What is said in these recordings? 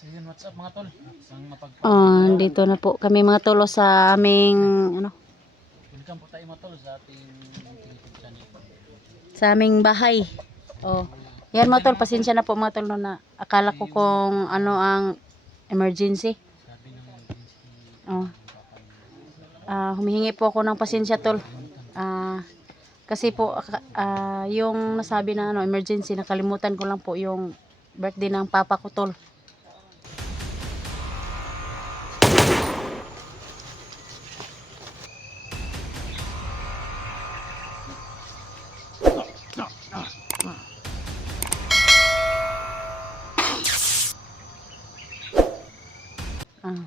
Ayun, what's up mga tol? Isang Dito na po kami mga tolo sa aming welcome po tayo mga tol sa ating YouTube channel. sa aming bahay. Oh. Yan mga tol, pasensya na po mga tol no, na akala ko kung ano ang emergency. Sabi ng emergency Oh. ng papa ni Humihingi po ako ng pasensya tol. Kasi po yung nasabi na emergency, nakalimutan ko lang po yung birthday ng papa ko tol.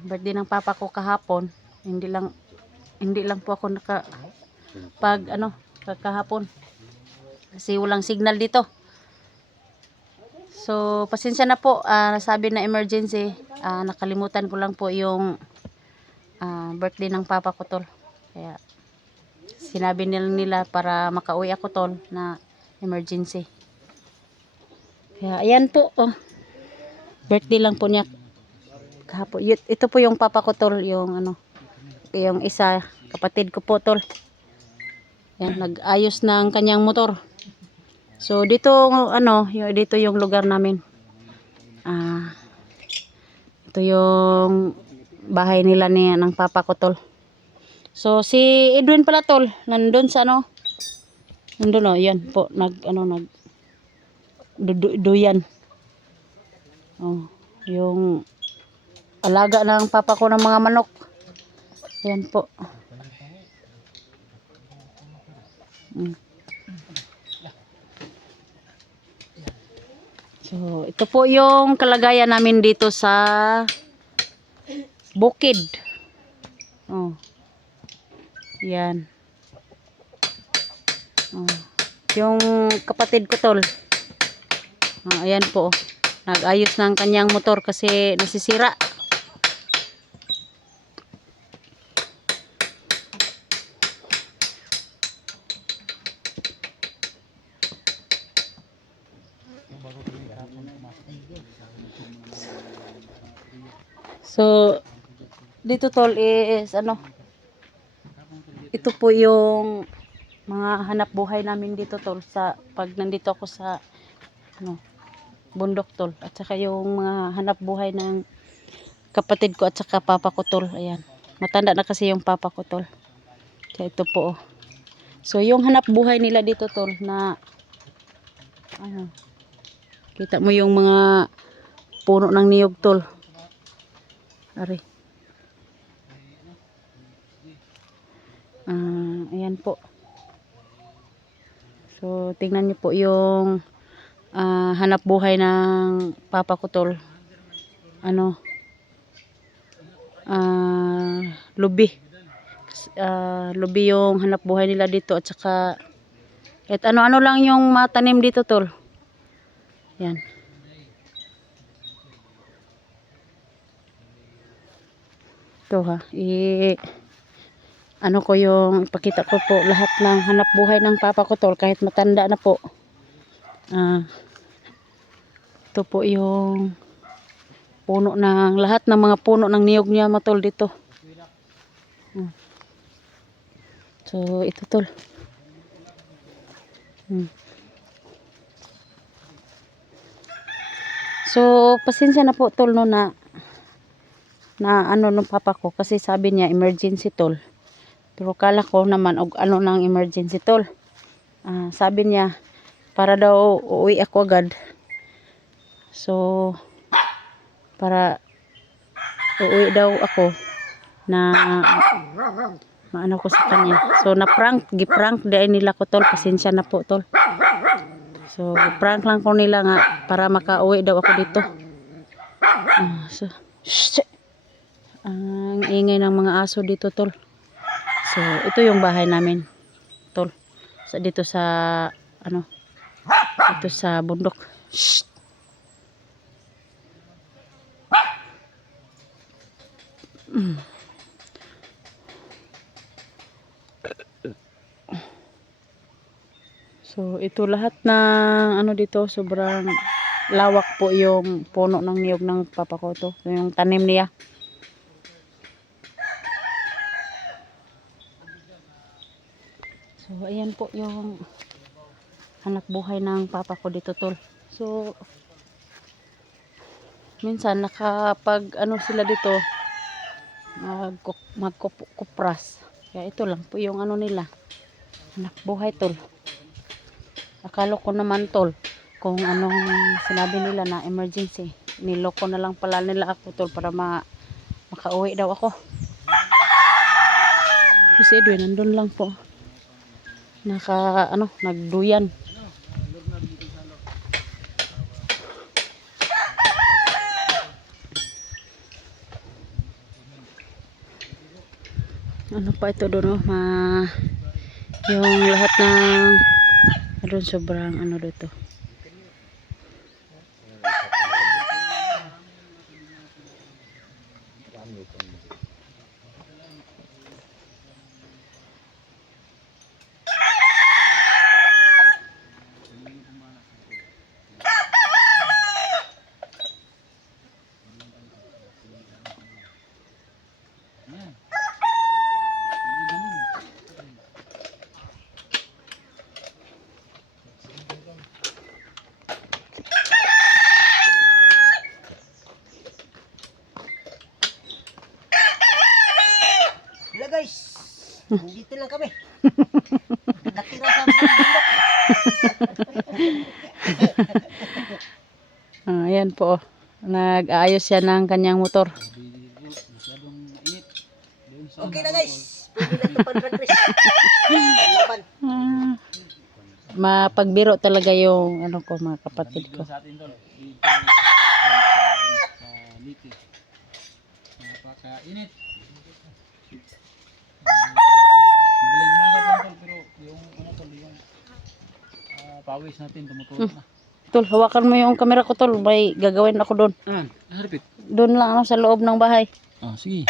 Birthday ng papa ko kahapon. Hindi lang po ako kahapon kasi walang signal dito. So pasensya na po, nasabi na emergency, nakalimutan ko lang po yung birthday ng papa ko tol. Kaya sinabi nila para makauwi ako tol na emergency. Kaya ayan po, birthday lang po niya kahapon. Ito po yung papa ko tol, yung yung isa kapatid ko po tol. Yan, nag-ayos ng kanyang motor. So dito dito yung lugar namin. Ito yung bahay nila ng papa ko tol. So si Edwin pala tol, nandun sa nandun yan po duyan. Yung alaga ng papa ko ng mga manok. Yan po. So, ito po yung kalagayan namin dito sa bukid. Yan. Yung kapatid ko tol. Ayan po. Nag-ayos ng kanyang motor kasi nasisira. So, dito tol is ito po yung mga hanap buhay namin dito tol sa pag nandito ako sa bundok tol, at saka yung mga hanap buhay ng kapatid ko at saka papa ko tol. Ayan, matanda na kasi yung papa ko tol. So, ito po. So yung hanap buhay nila dito tol na kita mo yung mga puno ng niyog tol. Ari. Ayan po. So tingnan niyo po yung hanap buhay ng papa ko tol. Lubi. Lubi yung hanap buhay nila dito, at saka ano lang yung matanim dito tol. Yan. Ito ko yung ipakita ko po lahat ng hanap buhay ng papa ko tol kahit matanda na po. Ito po yung puno ng lahat ng mga puno ng niyog niya matol dito. So ito tol. So pasensya na po tol na nung papa ko kasi sabi niya emergency tol. Pero kala ko naman ng emergency tol. Sabi niya para daw uuwi ako agad. So para uuwi daw ako na maano ko sa kanya. So giprank dahil nila ko tol, pasensya na po tol. So prank lang ko nila nga para makauwi daw ako dito. Ang ingay ng mga aso dito tol. So ito yung bahay namin tol. Dito sa dito sa bundok. So ito lahat ng dito sobrang lawak po yung puno ng niyog ng papa ko to. Yung tanim niya. So, ayan po yung hanap buhay ng papa ko dito, tol. So, minsan nakapag ano sila dito, magkupras. Kaya ito lang po yung ano nila. Hanap buhay, tol. Akala ko naman, tol, kung anong sinabi nila na emergency. Niloko na lang pala nila ako, tol, para makauwi daw ako. Kasi Edwin, nandun lang po. Nagduyan. Ano pa ito doon, yung lahat ng doon sobrang ano dito. Yan. Wala guys, dito lang kami. Nakatira sa bundok. Ayan po. Nag-aayos siya ng kanyang motor. Masyadong mainit. Doon sa Okay na guys, pwede na ito pang-drag race. Laban. Mapagbiro talaga yung ano ko, mga kapatid ko. sa atin tol. Dito sa Liti. Napakainit. Madaling umaga lang tol, pero yung ano tol, yung pawis natin tumutulo na. Tol, hawakan mo yung camera ko, tol. May gagawin ako doon. Harapit. Doon lang ano, sa loob ng bahay. Sige.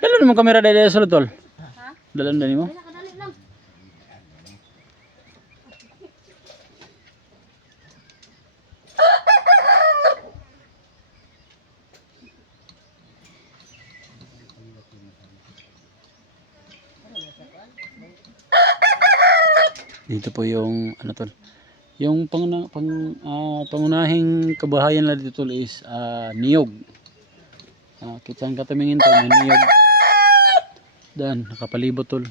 Dala mo kamera dahil sa tol. Dala mo. Dito po yung ano tol. Yung pangunahing kabahayan na dito tol is niyog. Kitang katamingin tol, may niyog. Dan nakapalibot tol.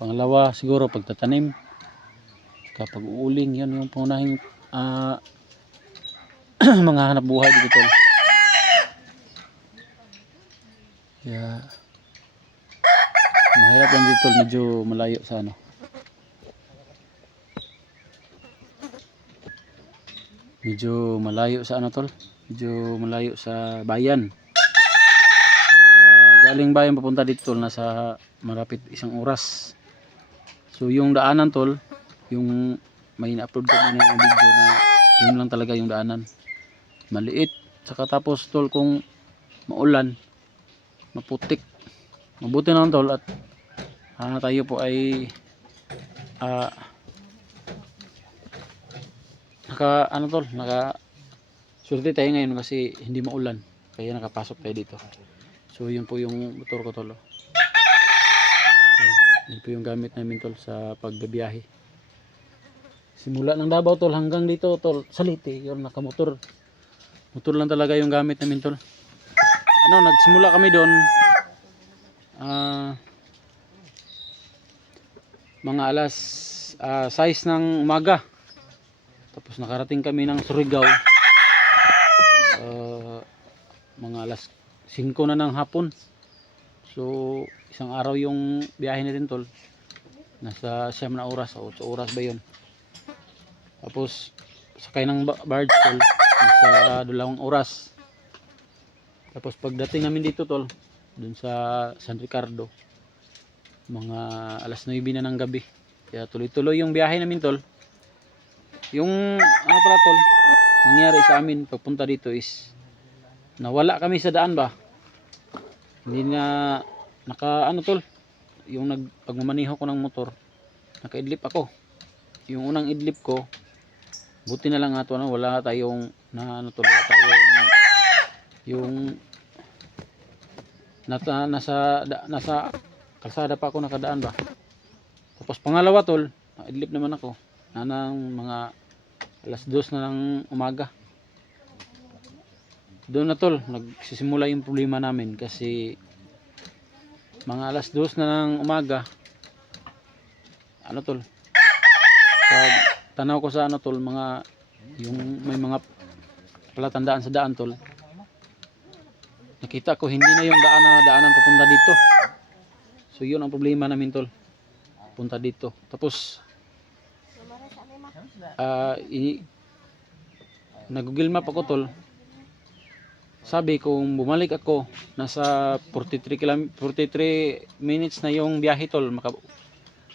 Pangalawa siguro pagtatanim. Kapag uuling, yan yung pangunahing mga hanap buhay dito tol. Kaya mahirap lang dito, medyo malayo sa ano. Medyo malayo sa ano tol. Medyo malayo sa bayan. Galing bayan papunta dito tol, nasa malapit 1 oras. So yung daanan tol, yung may na-upload ko na yung video na yun lang talaga yung daanan. Maliit. Saka tapos tol, kung maulan, maputik. Mabuti na tol at tayo po ay naka swerte tayo ngayon kasi hindi maulan, kaya nakapasok tayo dito. So yun po yung motor ko tol. Yun po yung gamit namin tol sa pagbabiyahe. Simula ng Davao tol hanggang dito tol sa Liti, yun nakamotor. Motor lang talaga yung gamit namin tol. Nagsimula kami doon mga alas 6 ng umaga, tapos nakarating kami ng Surigao mga alas 5 na ng hapon. So isang araw yung biyahe natin tol, nasa 9 na oras o 8 oras ba yun. Tapos sakay ng barge tol, nasa 2 oras. Tapos pagdating namin dito tol, dun sa San Ricardo, mga alas 9 na ng gabi. Kaya tuloy-tuloy yung biyahe namin tol. Yung ano pala tol, nangyari sa amin pagpunta dito is nawala kami sa daan ba. Hindi na naka ano tol, yung pagmamaniho ko ng motor, naka-idlip ako. Yung unang idlip ko, buti na lang ato ano, wala tayong na ano tol, wala tayong yung nasa kalsada pa ako nakadaan ba. Tapos pangalawa tol, idlip naman ako na ng mga alas 2 na ng umaga. Doon na tol, nagsisimula yung problema namin kasi mga alas 2 na ng umaga, ano tol, pag tanaw ko sa ano tol, mga yung may mga palatandaan sa daan tol, nakita ko hindi na yung daanan papunta dito. So yun ang problema namin tol, punta dito. Tapos nag-Google Map ako tol. Sabi kung bumalik ako, nasa 43 minutes na yung biyahe tol,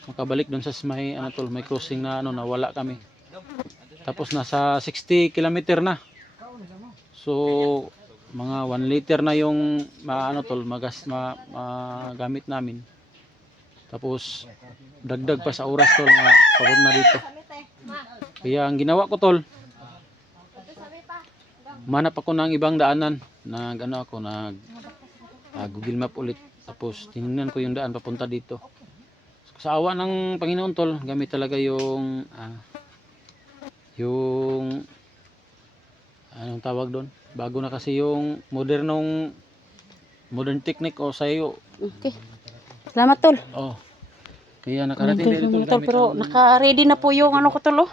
makabalik doon sa may ano tol, may crossing na ano, nawala kami. Tapos nasa 60 kilometer na. So mga 1 liter na yung ano tol, magamit namin. Tapos dagdag pa sa oras tol na papunta dito. Kaya ang ginawa ko tol, manap ako ng ibang daanan. Google Map ulit. Tapos tinignan ko yung daan papunta dito. Sa awa ng Panginoon tol, gamit talaga yung anong tawag doon? Bago na kasi yung modern technique o sayo. Okay. Salamat tol. Oh. Kaya nakarating Tol, dito tol, tol, gamit pero ang naka-ready na po yung ano ko tol oh.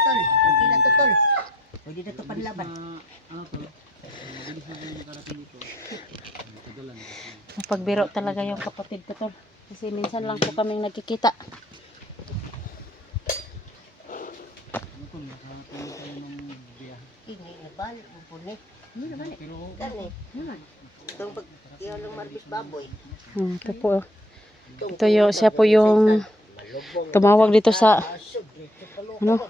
Tol, okay na to tol. Pwede na to panlaban. ano tol? Mabilis na rin nakarating dito. Tagalan. Pagbiro talaga yung kapatid ko tol. Kasi minsan lang po kaming nagkikita. Ano tol, nakatulog tayo ng biyahe. Kini nabalik mo po ni. Hindi naman eh. Pero Kani. Itong pag iyaw ng marbis baboy. Ito po. Ito yung, siya po yung tumawag dito sa ano?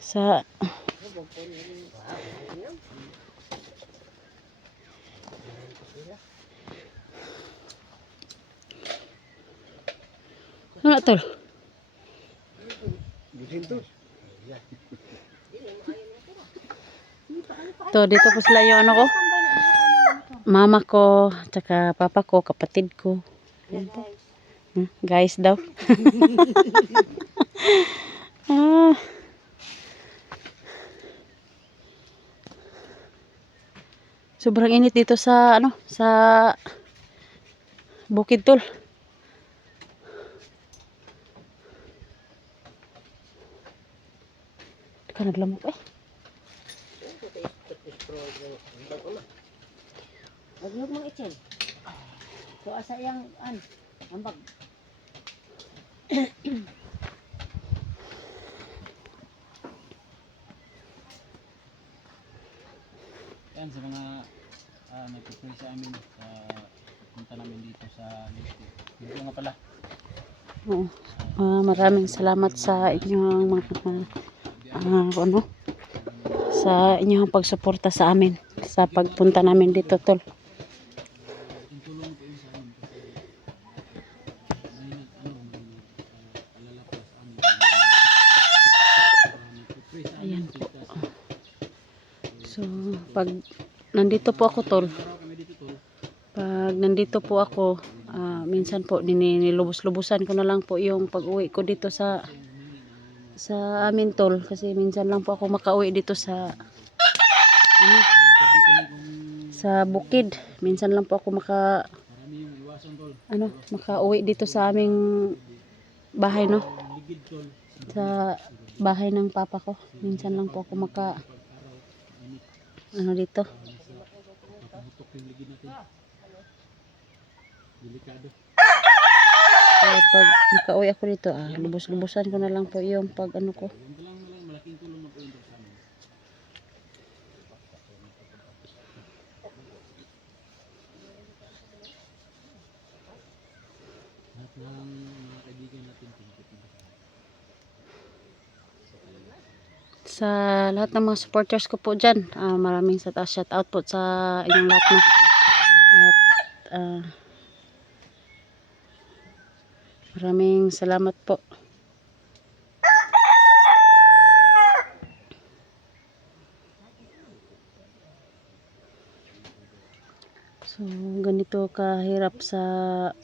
Sa ano na tol? Ito, dito po sila yung ano ko. Mama ko, tsaka papa ko, kapatid ko. Yan po. Guys daw. ah. Sobrang init dito sa ano, sa bukid tol. Teka, naglamok eh. Maglog mong itin. So asa yang ambag. yan sa mga nagpipray sa amin sa punta namin dito sa Leyte. Dito nga pala. Oo. Maraming salamat sa inyong mga ano, sa inyong pagsuporta sa amin sa pagpunta namin dito tol. Yung tulong po yun sa amin kasi may alala pa sa amin. Nagpipray sa amin. Ayan po. So, pag nandito po ako tol, pag nandito po ako, minsan po nilubos-lubusan ko na lang po yung pag-uwi ko dito sa amin tol, kasi minsan lang po ako makauwi dito sa ano, sa bukid. Minsan lang po ako makauwi dito sa aming bahay no, sa bahay ng papa ko. Minsan lang po ako ano dito. Kaya pag nakauwi ako dito, lubos-lubusan ko na lang po yung pag ano ko. Malaking tulong na po yun sa amin. Lahat ng mga kaibigan natin, Sa lahat ng mga supporters ko po dyan, maraming shout out po sa inyong lahat na. At maraming salamat po. So, ganito kahirap sa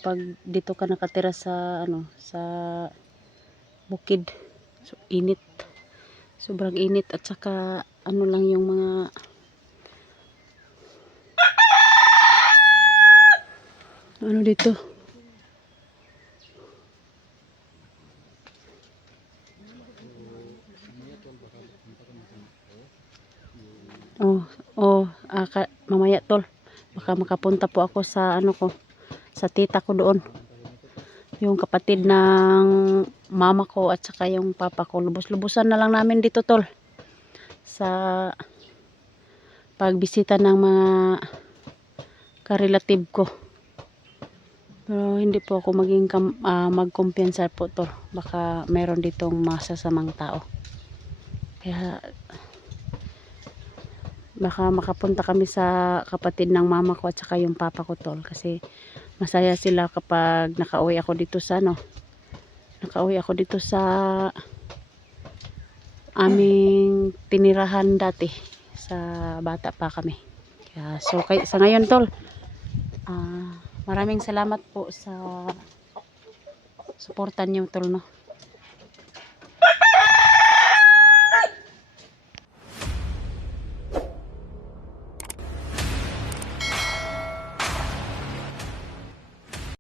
pag dito ka nakatira sa sa bukid. So, init. Sobrang init at saka lang yung mga dito. Mamaya tol. Baka makapunta po ako sa sa tita ko doon. Yung kapatid ng mama ko at saka yung papa ko. Lubos-lubusan na lang namin dito tol. Sa pagbisita ng mga karelative ko. Pero hindi po ako magkumpiyansa po tol. Baka meron ditong masasamang tao. Kaya baka makapunta kami sa kapatid ng mama ko at saka yung papa ko tol, kasi masaya sila kapag nakauwi ako dito sa aming tinirahan dati sa bata pa kami. Kaya sa ngayon tol, maraming salamat po sa suportan niyo tol, no.